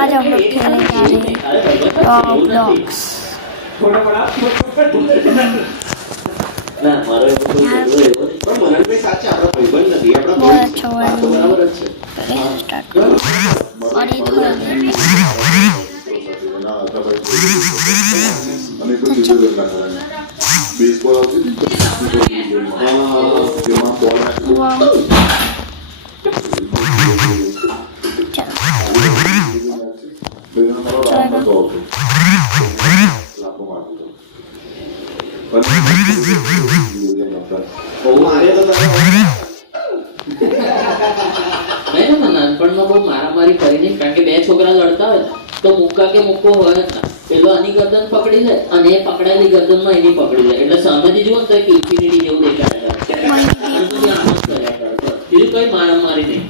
आज हम लोग खेलने जा रहे हैं रॉब्लॉक्स। ના મારો એક તો પણ મને ભાઈ સાચે આપણો ભાઈબંધ નથી આપણો बहुत अच्छा हुआ है। બરાબર જ છે करें स्टार्ट और ये थोड़ा बेसबॉल આવતી જેમાં બોલ हुआ નાનપણમાં બહુ મારામારી કરીને કારણ કે બે છોકરા લડતા હોય તો મુક્કા કે મુક્કો હોય જ ના પેલો આની ગરદન પકડી લે અને એ પકડાયેલી ગરદનમાં એની પકડી લે એટલે સામેથી જુઓ ને તો એક ઇન્ફિનિટી જેવું દેખાય બીજું કઈ મારામારી નહીં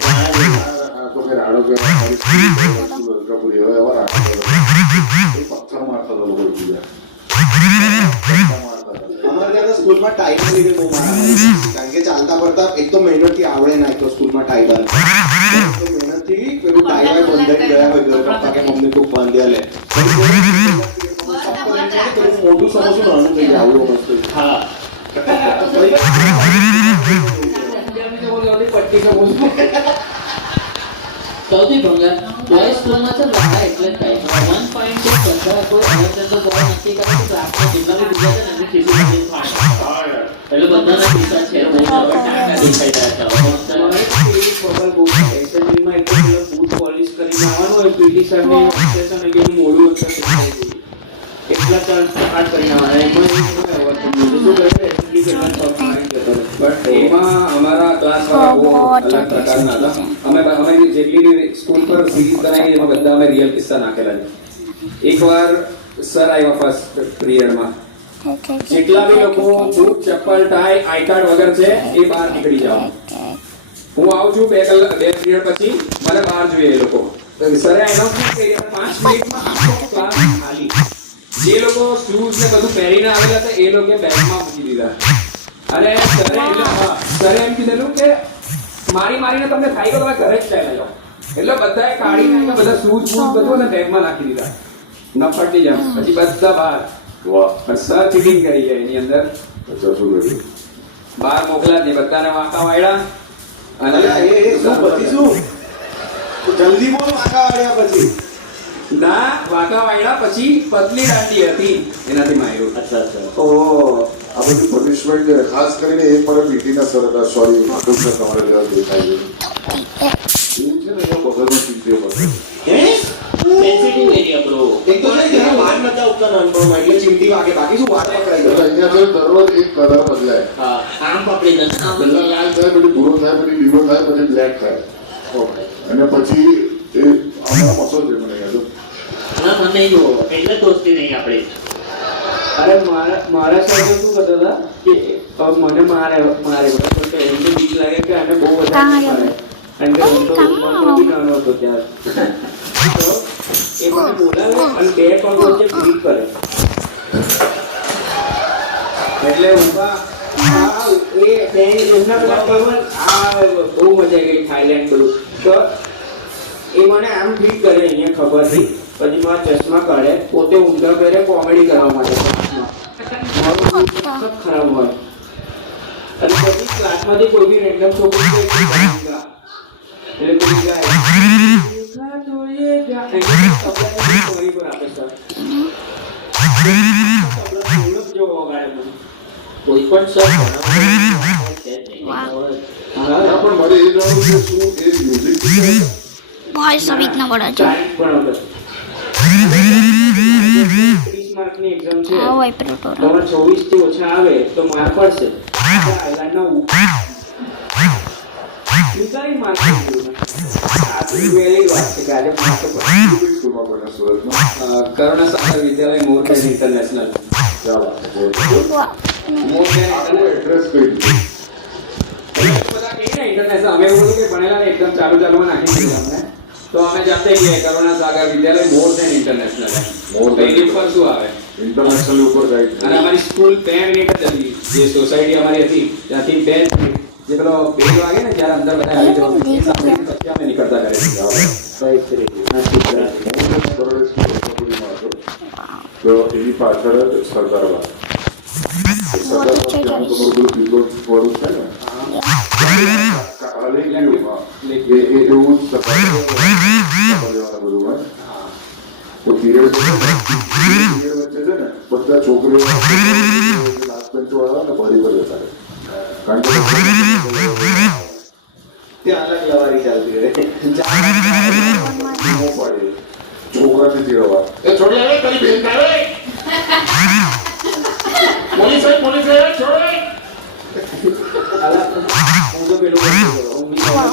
સ્કૂલમાં ટાઈ લીધે બહુ મારા કારણ કે ચાલતા પડતા એક તો મહેનતથી આવડે ના તો સ્કૂલમાં ટાઈ બાંધ મહેનતથી પેલું ટાઈ વાય બંધાઈ ગયા હોય ઘર પપ્પા કે મમ્મી કોઈ બાંધ્યા લે મોટું સમજવું નાનું થઈ જાય આવડું મસ્ત હા સૌથી ભંગાર બોય સ્કૂલમાં છે બધા એટલે જ થાય 1 પોઈન્ટ તો બધા કોઈ અનંત તો બોય નથી કરે તો ક્લાસમાં જેટલા બી બીજા છે ને એની ખીસી થાય એટલે બધાના ખિસ્સા છે બહુ ટાટા દેખાઈ રહ્યા છે ખબર બહુ એસેમ્બલીમાં એક બૂટ પોલિશ કરીને આવવાનું હોય પીટી સાહેબની ઓબ્સેશન કે મોડું અક્ષર શીખવાય છે એટલા ચાલ સ્ટાર્ટ કરીને આવવાના એમાં બટ એમાં અમારા ક્લાસવાળા બહુ અલગ પ્રકારના હતા અમે જેટલી બી સ્કૂલ પર સિરીઝ બનાવી એમાં બધા અમે રિયલ કિસ્સા નાખેલા છે એકવાર સર આવ્યા ફર્સ્ટ પિરિયડમાં જેટલા બી લોકો બૂટ ચપ્પલ ટાઈ આઈ કાર્ડ વગર છે એ બહાર નીકળી જાઓ હું આવું છું 2 પિરિયડ પછી મને બહાર જોઈએ એ લોકો સરે એનાઉન્સમેન્ટ કરી 5 મિનિટમાં આખો ક્લાસ ખાલી જે લોકો શૂઝ ને બધું પહેરીને આવેલા હતા એ લોકો બેગમાં મૂકી દીધા અને સરે એમ કીધેલું કે મારીને તમને થાય તો તમે ઘરે જ ચાલ્યા જાઓ એટલે બધાએ કાઢીને બધા શૂઝ બધું ને બેગમાં નાખી દીધા નફટની જેમ પછી બધા બહાર પણ સર ચીટિંગ કરી જાય એની અંદર બહાર મોકલા દે બધાને વાંકા વાળ્યા અને જલ્દી બોલ વાંકા વાળ્યા પછી ના વાંકા વાળ્યા પછી પતલી દાંડી હતી એનાથી માર્યો અચ્છા અચ્છા તો આ બધી પનિશમેન્ટ ખાસ કરીને એક પર પીટીના સર હતા સોરી માધવ સર તમારે જેવા દેખાય છે એ છે ને એ બગલનો ચીજે બગલ સેન્સિટિવ એરિયા બ્રો એક તો છે કે વાર નતા ઉતર નાનપણમાં એટલે ચીમટી વાગે બાકી શું વાર પકડાઈ જાય અહીંયા તો દરરોજ એક કલર બદલાય હા આમ પકડી દે આમ પહેલા લાલ થાય પછી ભૂરો થાય પછી લીલો થાય પછી બ્લેક થાય અને પછી એ આમાં મસો છે મને યાદ ના મને નહીં જોવો એટલે દોસ્તી નહીં આપણી અરે મારા સાહેબ શું કરતા હતા કે મને મારે બરાબર કે એમને બીક લાગે કે આને બહુ વધારે મારે અને કે હું તો બી નાનો હતો ત્યારે તો એ મને બોલાવે અને 2 પગ વચ્ચે ક્લિક કરે એટલે ઊભા એમના પેલા કેવલ આ બહુ મજા ગઈ થાઈલેન્ડ બધું તો એ મને આમ ક્લિક કરે અહીંયા ખબરથી પછી મારા ચશ્મા કાઢે પોતે ઊંધા પહેરે કોમેડી કરવા માટે મારું ખરાબ હોય અને પછી ક્લાસમાંથી કોઈ બી રેન્ડમ છોકરી એટલે કોઈ ગાય કોઈ પણ સર પણ મારે એ જાણવું છે શું એ મ્યુઝિક भाई सब इतना बड़ा जो 30 માર્કની એક્ઝામ છે हाँ वाइपर टोरा તમારે 24 થી ઓછા આવે તો માર્ક પડશે આઈલાન્ડના ઉતારી માર્ક આ વેરી વાત છે કે આજે માર્ક પડશે સ્કૂલમાં ભણ્યા સુરતમાં કરુણા સાગર વિદ્યાલય મોર દેન ઇન્ટરનેશનલ મોર દેન એડ્રેસ કઈ દીધું બધા કે ઇન્ટરનેશનલ અમે એવું કે ભણેલા એકદમ ચાલુમાં નાખી દીધું અમને તો અમે જાતે ગયા કરુણા સાગર વિદ્યાલય મોર દેન ઇન્ટરનેશનલ મોર દેન પર શું આવે ઇન્ટરનેશનલ ઉપર જાય અને અમારી સ્કૂલ 2 મિનિટ જ હતી જે સોસાયટી અમારી હતી ત્યાંથી 2 જે પેલો બેલ વાગે ને જ્યારે અંદર બધા આવી જવાનું એ સાથે પછી અમે કરતા કરે છે. તો એની પાછળ જ સરદારબાગ. સરદારબાગ ત્યાં તો બધું પીપલોદ વાળું છે ને, એવું જ સરદારબાગ બધું હોય. તો પીરિયડ વચ્ચે છે ને બધા છોકરીઓ લાસ્ટ બેન્ચ વાળા ને ભરી ભરી હતા. કારણ કે ત્યાં અલગ લવારી ચાલતી રહે. છોકરાને ચીડવા એ છોડી આવે તારી બેન આવે પોલીસ છોડે હું તો પેલું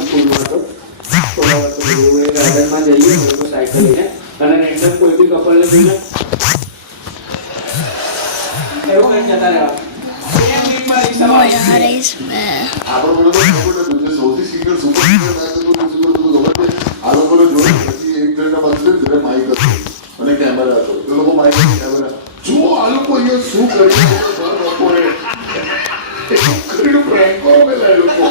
સ્કૂલમાં હતો થોડા વર્ષ પહેલું એ ગાર્ડનમાં જઈએ લોકો સાયકલ લઈને અને રેન્ડમ કોઈ બી કપલને જોઈને એવું કંઈ જતા રહેવા. यार इसमें આપણો સૌથી સિનિયર સુપર સિનિયર મેચ હતું ખબર છે. આ લોકોને જોયું પછી એક જણના પાસે ઘરે માઇક હતું અને કેમેરા હતો. એ લોકો માઇક કેમેરા જો આ લોકો અહીંયા શું કર્યું લોકોએ પ્રેન્કો પેલા એ લોકો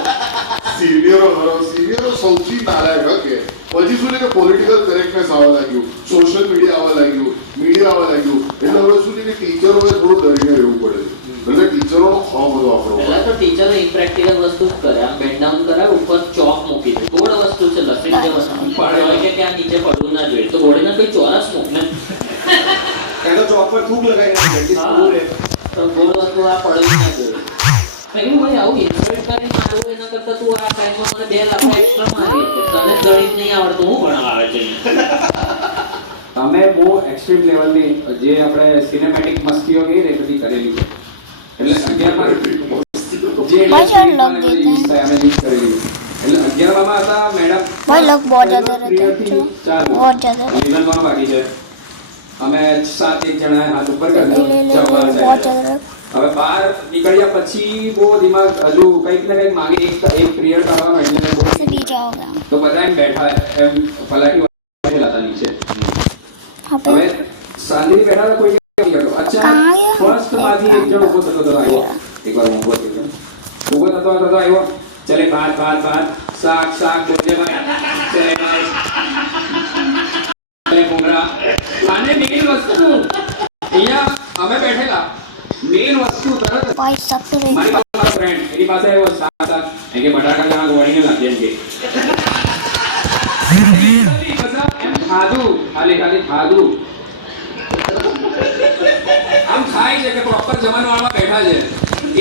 સિનિયરો સૌથી નારાયક કે પછી શું છે કે પોલિટિકલ કરેક્ટનેસ આવવા લાગ્યું, સોશિયલ મીડિયા આવવા લાગ્યું, મીડિયા આવવા લાગ્યું. એટલે હવે શું છે કે ટીચરોએ થોડું ડરીને રહેવું પડે છે. એટલે ટીચરોનો ખાવ બધો આપણો પહેલા તો ટીચરો ઇમ્પ્રેક્ટિકલ વસ્તુ જ કરે, આમ બેન્ડ ડાઉન કરાવે, ઉપર ચોક મૂકી દે. ગોળ વસ્તુ છે, લસી જે વસ્તુ પડે હોય કે ત્યાં નીચે પડવું ના જોઈએ, તો ગોળીને કોઈ ચોરસ મૂક ને એનો ચોક પર થૂક લગાવીને તો ગોળ વસ્તુ આ પડવી ના જોઈએ. એવું ભાઈ આવું ઇન્સ્પેક્ટ કરીને મારવું એના કરતા તું આ ટાઈમમાં મને 2 લાખ એક્સ્ટ્રા મારી તને ગણિત નહીં આવડતું, હું ભણાવે છે. અમે બહુ એક્સ્ટ્રીમ લેવલની જે આપણે સિનેમેટિક મસ્તીઓ કહીએ ને એ બધી કરેલી છે. એટલે 11માં જે भाई यार लग देते हैं અમે લીડ કરેલી. એટલે 11માં હતા મેડમ भाई लोग बहुत ज्यादा रहते हैं चलो बहुत ज्यादा रहते ઇલેવનમાં બાકી છે. અમે 7 જણા હાથ ઉપર કરી हैं। ले ले ले बहुत ज्यादा रहते હવે બહાર નીકળ્યા પછી બહુ દિમાગ હજુ કંઈક ને કંઈક માગે. એક પિરિયડ કાઢવાનો એટલે બહુ हैं नीचे हो गया તો બધા એમ બેઠા એમ પલાટી બેઠેલા હતા નીચે. यहाँ पे હવે શાંતિથી બેઠા હતા, કોઈ નહીં કરતો. અચાનક ફર્સ્ટ માંથી એક જણ ઉભો થતો આવ્યો. એકવાર હું ઉભો થયો, આવ્યો, ચલે ભાત શાક બોલે ભાઈ, ચલે ભાઈ, ચલે ભૂંગળા. આને મેઇન વસ્તુ અહીંયા અમે બેઠેલા મેઇન વસ્તુ તરત भाई सब तो મારી પાસે મારો ફ્રેન્ડ એની પાસે આવ્યો શાક એ કે બટાકા ત્યાં ગોળીને નાખી એમ કે બધા એમ ખાધું ખાલી ખાધું આમ ખાય છે કે પ્રોપર જમણવાળમાં બેઠા છે.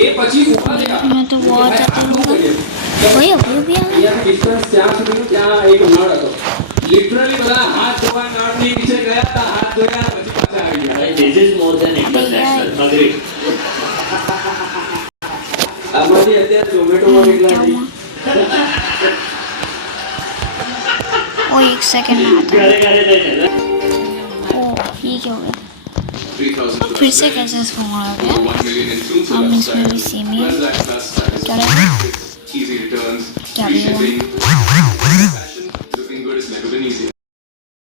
એ પછી ઊભા થયા. मैं तो बहुत ज्यादा वही अभी भी आ અહીંયા ડિસ્ટન્સ ત્યાં સુધીનું ત્યાં એક નળ હતો. લિટરલી બધા હાથ ધોવા નળની નીચે ગયા હતા, હાથ ધોયા પછી પાછા આવી ગયા. This is more than international. Agree. આમાંથી અત્યારે ઝોમેટોમાં કેટલા છે? ओ एक सेकंड में आता ઘરે દઈને है। ओ ये क्या हो गया फिर से कैसे इसको हो गया हम इसमें भी सेम ही है क्या रहेगा